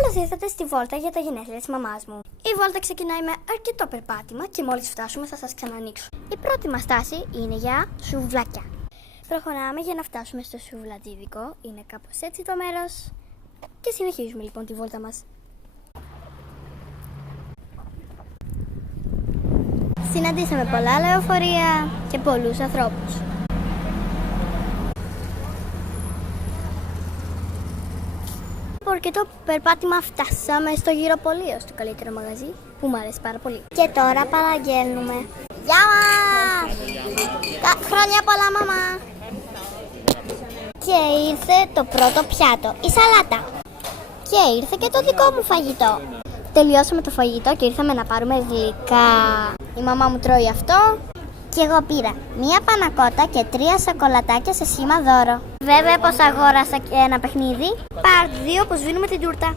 Καλώς ήρθατε στη βόλτα για τα γενέθλια της μαμάς μου. Η βόλτα ξεκινάει με αρκετό περπάτημα και μόλις φτάσουμε θα σας ξανανοίξω. Η πρώτη μας στάση είναι για σουβλάκια. Προχωράμε για να φτάσουμε στο σουβλατζίδικο, είναι κάπως έτσι το μέρος. Και συνεχίζουμε λοιπόν τη βόλτα μας. Συναντήσαμε πολλά λεωφορεία και πολλούς ανθρώπους. Από αρκετό περπάτημα φτάσαμε στο Γυροπωλείο, στο καλύτερο μαγαζί που μου αρέσει πάρα πολύ. Και τώρα παραγγέλνουμε. Γεια μας! Χρόνια πολλά μαμά! Και ήρθε το πρώτο πιάτο, η σαλάτα. Και ήρθε και το δικό μου φαγητό. Τελειώσαμε το φαγητό και ήρθαμε να πάρουμε γλυκά. Η μαμά μου τρώει αυτό. Και εγώ πήρα μία πανακότα και 3 σοκολατάκια σε σχήμα δώρο. Βέβαια πως αγόρασα και ένα παιχνίδι. Part 2 που σβήνουμε την τούρτα.